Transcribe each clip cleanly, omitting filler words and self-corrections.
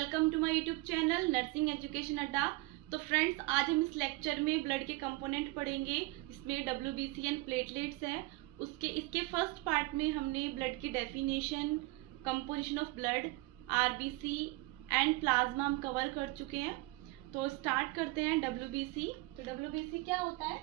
Welcome to my YouTube channel nursing education Adda. तो friends, आज हम इस लेक्चर में ब्लड के कंपोनेंट पढ़ेंगे। इसमें WBC एंड प्लेटलेट्स है। इसके फर्स्ट पार्ट में हमने ब्लड की definition, composition of blood, RBC and plasma हम कवर कर चुके हैं। तो स्टार्ट करते हैं WBC। तो WBC क्या होता है?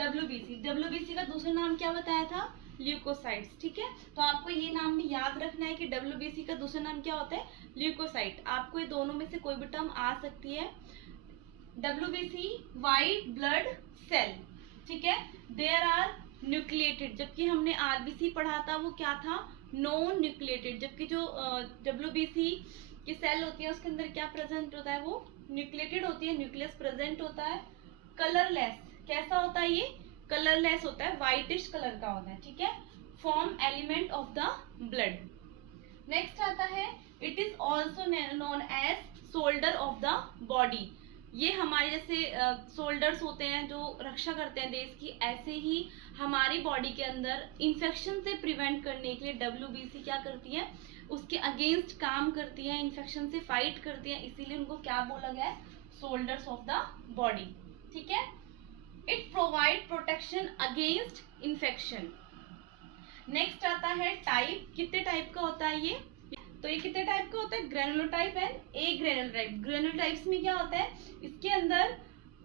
WBC का दूसरा नाम क्या बताया था? ल्यूकोसाइट्स। ठीक है, तो आपको ये नाम भी याद रखना है कि WBC का दूसरा नाम क्या होता है? ल्यूकोसाइट। आपको ये दोनों में से कोई भी टर्म आ सकती है। WBC वाइट ब्लड सेल, ठीक है, देयर आर न्यूक्लिएटेड। जबकि हमने RBC पढ़ा था, वो क्या था? Non nucleated. जबकि जो WBC की सेल होती है उसके अंदर क्या प्रेजेंट होता है? वो न्यूक्लिएटेड होती है, न्यूक्लियस प्रेजेंट होता है। कलरलेस, कैसा होता है ये? कलरलेस होता है, व्हाइटिश कलर का होता है। ठीक है, form element of the blood. Next आता है, it is also known as shoulder of the body. ये हमारे जैसे शोल्डर्स होते हैं जो रक्षा करते हैं देश की, ऐसे ही हमारी बॉडी के अंदर इन्फेक्शन से प्रिवेंट करने के लिए WBC क्या करती है? उसके अगेंस्ट काम करती है, इन्फेक्शन से फाइट करती है। इसीलिए उनको क्या बोला गया है? Shoulders of the body. ठीक है, it provide protection against infection. Next आता है टाइप। कितने टाइप का होता है ये? तो ये कितने टाइप का होता है? ग्रेनुलोटाइप एंड ए ग्रेनुलोटाइप। ग्रेनुलोटाइप्स में क्या होता है? इसके अंदर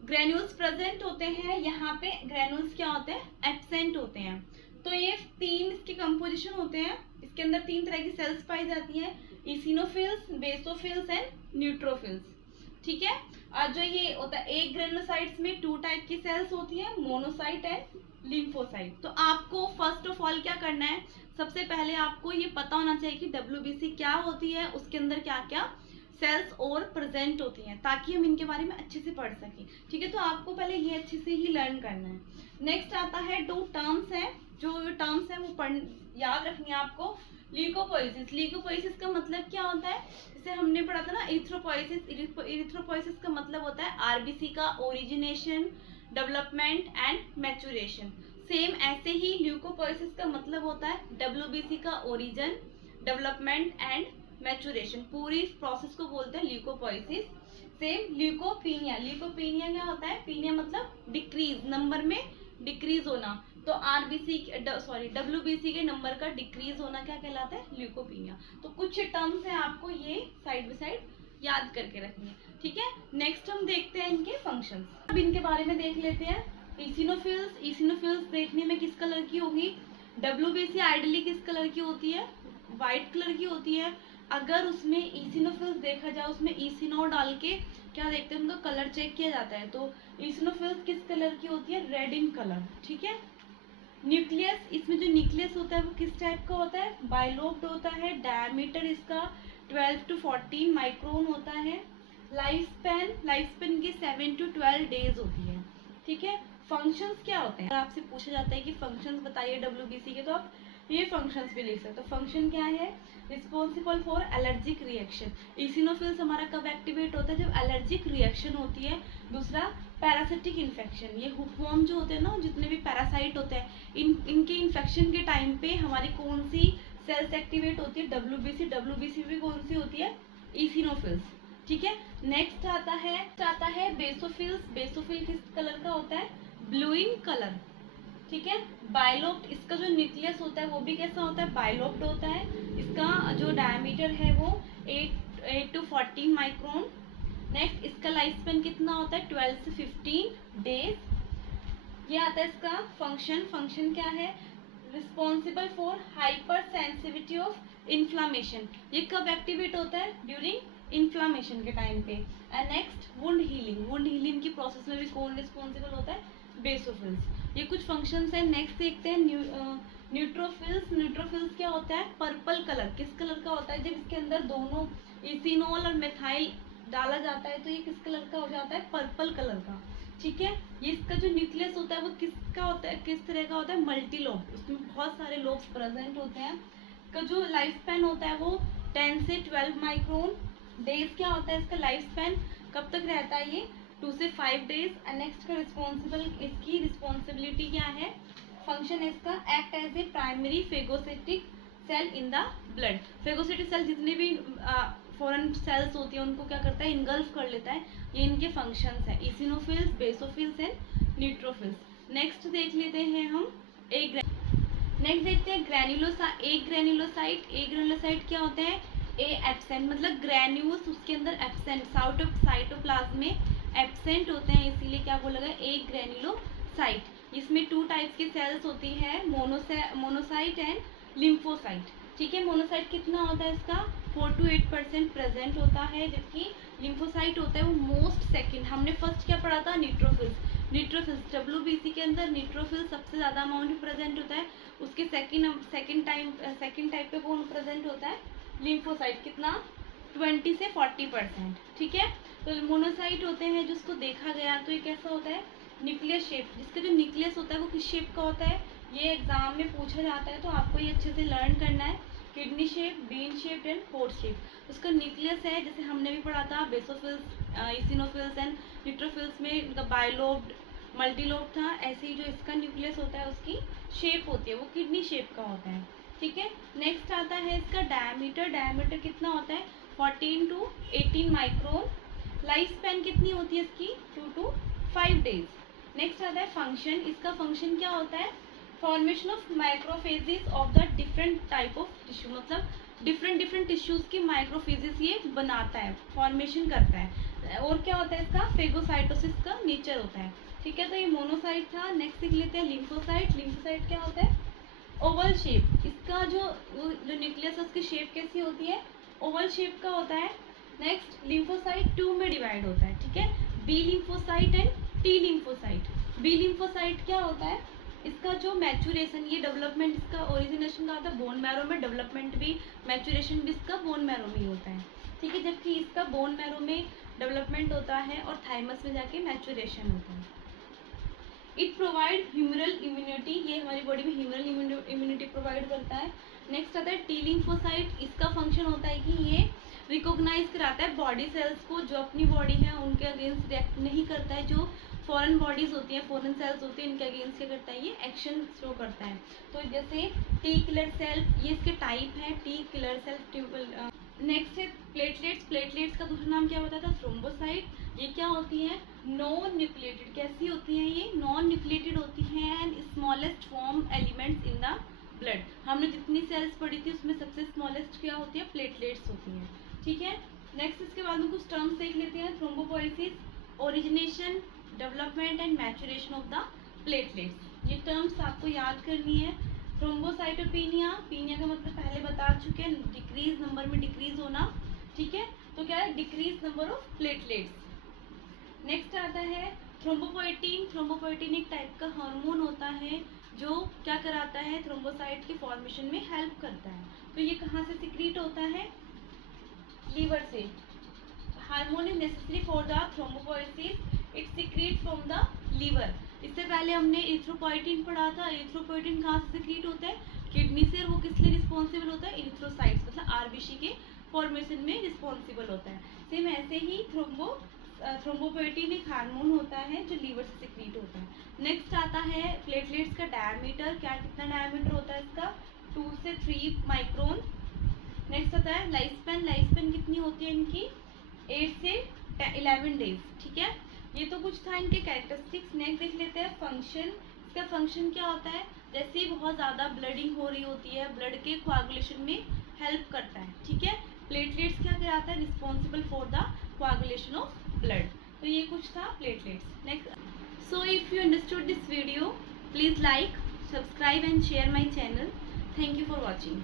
ग्रेन्यूल्स प्रेजेंट होते हैं, यहाँ पे ग्रेन्यूल्स क्या होते हैं? एब्सेंट होते हैं। तो ये तीन इसके कंपोजिशन होते हैं। इसके अंदर तीन तरह की सेल्स पाई जाती हैं, इसिनोफिल्स, बेसोफिल्स एंड न्यूट्रोफिल्स। ठीक है, और जो ये होता है एक ग्रेनुलोसाइट्स में टू टाइप की सेल्स होती है, मोनोसाइट एंड लिम्फोसाइट। तो आपको फर्स्ट ऑफ ऑल क्या करना है? सबसे पहले आपको ये पता होना चाहिए कि WBC क्या होती है, उसके अंदर क्या क्या सेल्स और प्रेजेंट होती हैं, ताकि हम इनके बारे में अच्छे से पढ़ सकें। ठीक है, तो आपको पहले ये अच्छे से ही लर्न करना है। नेक्स्ट आता है, दो टर्म्स है, जो टर्म्स है वो याद रखनी है आपको। ल्यूकोपोइसिस। ल्यूकोपोइसिस का मतलब क्या होता है? जैसे हमने पढ़ा था ना इरिथ्रोपोइसिस। इरिथ्रोपोइसिस का मतलब होता है RBC का origination, development and maturation. Same ऐसे ही ल्यूकोपोइसिस का मतलब होता है WBC का ओरिजिन, डेवलपमेंट एंड मैच्योरेशन। पूरी प्रोसेस को बोलते हैं ल्यूकोपोइसिस। Same leucopenia. ल्यूकोपीनिया क्या होता है? पीनिया मतलब डिक्रीज, नंबर में डिक्रीज होना। तो WBC के नंबर का डिक्रीज होना क्या कहलाता है? ल्यूकोपीनिया। तो कुछ टर्म्स हैं, आपको ये साइड बाय साइड याद करके रखनी है। ठीक है, नेक्स्ट हम देखते हैं इनके फंक्शंस। अब इनके बारे में देख लेते हैं। इसिनोफिल्स। इसिनोफिल्स देखने में किस कलर की होगी? WBC आइडियली किस कलर की होती है? व्हाइट कलर की होती है। अगर उसमें इसिनोफिल्स देखा जाए, उसमें इसिनो डाल के क्या देखते हैं? उनका कलर चेक किया जाता है। तो इसिनोफिल्स किस कलर की होती है? Red in colour. ठीक है, न्यूक्लियस। इसमें जो न्यूक्लियस होता है वो किस टाइप का होता है? बाइलोब्ड होता है। डायमीटर इसका 12 to 14 माइक्रोन होता है। लाइफ स्पेन की 7 to 12 डेज होती है। ठीक है, फंक्शंस क्या होते हैं? आपसे पूछा जाता है कि फंक्शंस बताइए WBC के, तो आप ये फंक्शंस भी लिख सकते हो। फंक्शन क्या है? Responsible for allergic reaction. इसिनोफिल्स हमारा कब एक्टिवेट होता है? जब एलर्जिक रिएक्शन होती है। दूसरा, पैरासिटिक इन्फेक्शन। ये हुकवर्म जो होते हैं ना, जितने भी पैरासाइट होते हैं, इनके इन्फेक्शन के टाइम पे हमारी कौन सी सेल्स एक्टिवेट होती है? WBC भी कौन सी होती है? इसिनोफिल्स। ठीक है, नेक्स्ट आता है बेसोफिल्स। बेसोफिल किस कलर का होता है? Blue in colour. ठीक है, बाइलोब्ड। इसका जो न्यूक्लियस होता है वो भी कैसा होता है? बाइलोब्ड होता है। इसका जो डायमीटर है वो 8 to 14 माइक्रोन। नेक्स्ट, इसका लाइफ स्पेन कितना होता है? 12 से 15 डेज। ये आता है इसका फंक्शन। फंक्शन क्या है? Responsible for hyper sensitivity of inflammation. ये कब एक्टिवेट होता है? ड्यूरिंग इन्फ्लामेशन के टाइम पे। And next, wound healing. Wound healing की प्रोसेस में भी कौन रिस्पॉन्सिबल होता है? बेसोफिल्स। ये कुछ फंक्शंस हैं। नेक्स्ट देखते हैं न्यूट्रोफिल्स। न्यूट्रोफिल्स क्या होता है? Purple colour. किस कलर का होता है? जब इसके अंदर दोनों इथिनॉल और मेथाइल डाला जाता है तो ये किस कलर का हो जाता है? पर्पल कलर का। ठीक है, ये इसका जो न्यूक्लियस होता है वो किसका होता है? किस तरह का होता है? Multi lobe. उसमें बहुत सारे लोब्स प्रेजेंट होते हैं। इसका जो लाइफ स्पैन होता है वो 10 से 12 माइक्रोन। डेज क्या होता है इसका लाइफ स्पैन? कब तक रहता है ये? 2 से 5 डेज। नेक्स्ट का इसकी रिस्पॉन्सिबिलिटी क्या है? फंक्शन इसका act as a primary phagocytic cell in the blood. Phagocytic cell जितने भी फॉरेन सेल्स होती है उनको क्या करता है, इनगल्फ कर लेता है। ये इनके फंक्शंस है, इसिनोफिल्स, बेसोफिल्स एंड न्यूट्रोफिल्स। नेक्स्ट देख लेते हैं हम नेक्स्ट देखते हैं ग्रैन्युलोसाइट। ग्रैन्युलोसाइट क्या होता है, एब्सेंट मतलब ग्रैन्यूल्स उसके अंदर एब्सेंट, साइटोप्लाज्म में एब्सेंट होते हैं, इसीलिए क्या बोला गया, ग्रैन्युलोसाइट। इसमें 2 टाइप्स की सेल्स होती है, मोनोसाइट एंड लिम्फोसाइट। ठीक है, मोनोसाइट कितना होता है इसका 4 to 8% प्रेजेंट होता है, जबकि लिम्फोसाइट होता है वो मोस्ट सेकंड। हमने फर्स्ट क्या पढ़ा था, न्यूट्रोफिल्स WBC के अंदर न्यूट्रोफिल सबसे ज़्यादा अमाउंट में प्रेजेंट होता है। उसके सेकंड टाइप पे कौन प्रेजेंट होता है, लिम्फोसाइट, कितना 20 से 40%। ठीक है, तो मोनोसाइट होते हैं जिसको देखा गया तो ये कैसा होता है, न्यूक्लियस शेप, जिसका जो न्यूक्लियस होता है वो किस शेप का होता है, ये एग्जाम में पूछा जाता है तो आपको ये अच्छे से लर्न करना है। Kidney shape, bean shape and horse shape. उसका न्यूक्लियस है, जैसे हमने भी पढ़ा था बेसोफिल्स, इसिनोफिल्स एंड न्यूट्रोफिल्स में इनका बायलोब्ड, मल्टीलोब था, ऐसे ही जो इसका न्यूक्लियस होता है उसकी शेप होती है वो किडनी शेप का होता है। ठीक है, नेक्स्ट आता है इसका डायमीटर कितना होता है 14 to 18 माइक्रोन। लाइफ स्पैन कितनी होती है इसकी 2 to 5 डेज। नेक्स्ट आता है फंक्शन। इसका फंक्शन क्या होता है, formation of microphages of the different type of tissue, मतलब डिफरेंट टिश्यूज की माइक्रोफेजेस ये बनाता है, फॉर्मेशन करता है। और क्या होता है इसका, फेगोसाइटोसिस का नेचर होता है। ठीक है, तो ये मोनोसाइट था। नेक्स्ट देख लेते हैं लिम्फोसाइट क्या होता है, ओवल शेप। इसका जो न्यूक्लियस है उसकी शेप कैसी होती है, ओवल शेप का होता है। नेक्स्ट लिम्फोसाइट 2 में डिवाइड होता है। ठीक है, B lymphocyte and T lymphocyte. B lymphocyte क्या होता है, इसका जो मैचुरेशन, ये डेवलपमेंट इसका ओरिजिनेशन का होता है बोन मैरो में, डेवलपमेंट भी मैचुरेशन भी इसका बोन मैरो में ही होता है। ठीक है, जबकि इसका बोन मैरो में डेवलपमेंट होता है और थाइमस में जाके मैचुरेशन होता है। इट प्रोवाइड ह्यूमरल इम्यूनिटी, ये हमारी बॉडी में ह्यूमरल इम्यूनिटी प्रोवाइड करता है। नेक्स्ट आता है टी लिम्फोसाइट। इसका फंक्शन होता है कि ये रिकॉग्नाइज कराता है बॉडी सेल्स को, जो अपनी बॉडी है उनके अगेंस्ट रिएक्ट नहीं करता है, जो फॉरेन बॉडीज होती हैं, फॉरेन सेल्स होती हैं, इनके अगेंस्ट क्या करता है, ये एक्शन शो करता है। तो जैसे टी किलर सेल, ये इसके टाइप है, टी किलर सेल। नेक्स्ट है प्लेटलेट्स का दूसरा नाम क्या होता था, थ्रोम्बोसाइट। ये क्या होती है, नॉन न्यूक्लिएटेड। कैसी होती हैं ये, नॉन न्यूक्लिएटेड होती हैं and smallest form elements in the blood. हमने जितनी सेल्स पढ़ी थी उसमें सबसे स्मॉलेस्ट क्या होती है, प्लेटलेट्स होती हैं। ठीक है, नेक्स्ट इसके बाद में कुछ टर्म्स देख लेते हैं। Thrombopoiesis, origination, development and maturation of the platelets. ये टर्म्स आपको याद करनी है। थ्रोम्बोसाइटोपेनिया, पीनिया का मतलब पहले बता चुके हैं, डिक्रीज नंबर में डिक्रीज होना। ठीक है, तो क्या है, decrease number of platelets. Next आता है थ्रोम्बोपोएटिन एक टाइप का हार्मोन होता है जो क्या कराता है, थ्रोम्बोसाइट के फॉर्मेशन में हेल्प करता है। तो ये कहाँ से सिक्रीट होता है, लीवर से। Hormone is necessary for the thrombopoiesis, it secrete from the liver. इससे पहले हमने इरिथ्रोपोइटिन पढ़ा था। इरिथ्रोपोइटिन कहाँ से सिक्रीट होता है, किडनी से। वो किस लिए रिस्पॉन्सिबल होता है, इरिथ्रोसाइट्स मतलब आरबीसी के फॉर्मेशन में रिस्पॉन्सिबल होता है। सेम ऐसे ही थ्रोम्बोपोइटिन एक हार्मोन होता है जो लीवर से सिक्रीट होता है। नेक्स्ट आता है प्लेटलेट्स का डायमीटर, क्या कितना डायमीटर होता है इसका 2 से 3 माइक्रोन। नेक्स्ट आता है लाइफ स्पैन कितनी होती है इनकी 8 से 11 डेज। ठीक है, ये तो कुछ था इनके कैरेक्टरिस्टिक्स। नेक्स्ट देख लेते हैं फंक्शन। इसका फंक्शन क्या होता है, जैसे ही बहुत ज़्यादा ब्लडिंग हो रही होती है, ब्लड के कोआगुलेशन में हेल्प करता है। ठीक है, प्लेटलेट्स क्या कराता है, responsible for the coagulation of blood. तो ये कुछ था platelets. Next, so if you understood this video, please like, subscribe and share my channel. Thank you for watching.